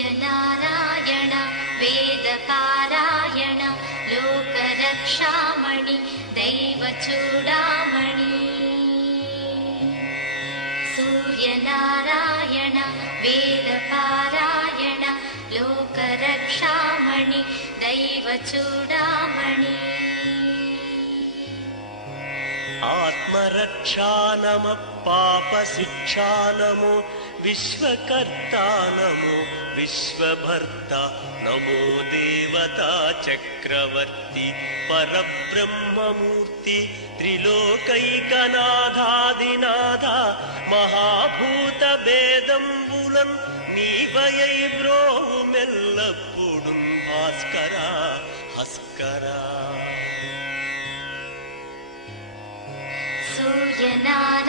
नारायण वेदपारायण लोकरक्षामणि दैवचूडामणि सूर्यनारायण वेदपारायण लोकरक्षामणि दैवचूडामणि आत्मरक्षा नमः पापशिक्षा नमो विश्वकर्ता नमो विश्वभर्ता नमो देवता चक्रवर्ती परब्रह्ममूर्ति त्रिलोकैकनाथादिनाथा महाभूतभेदंबुलं नीवयै ब्रोहुमेल्लप्पुडुं भास्करा हस्करा सूर्यनारायण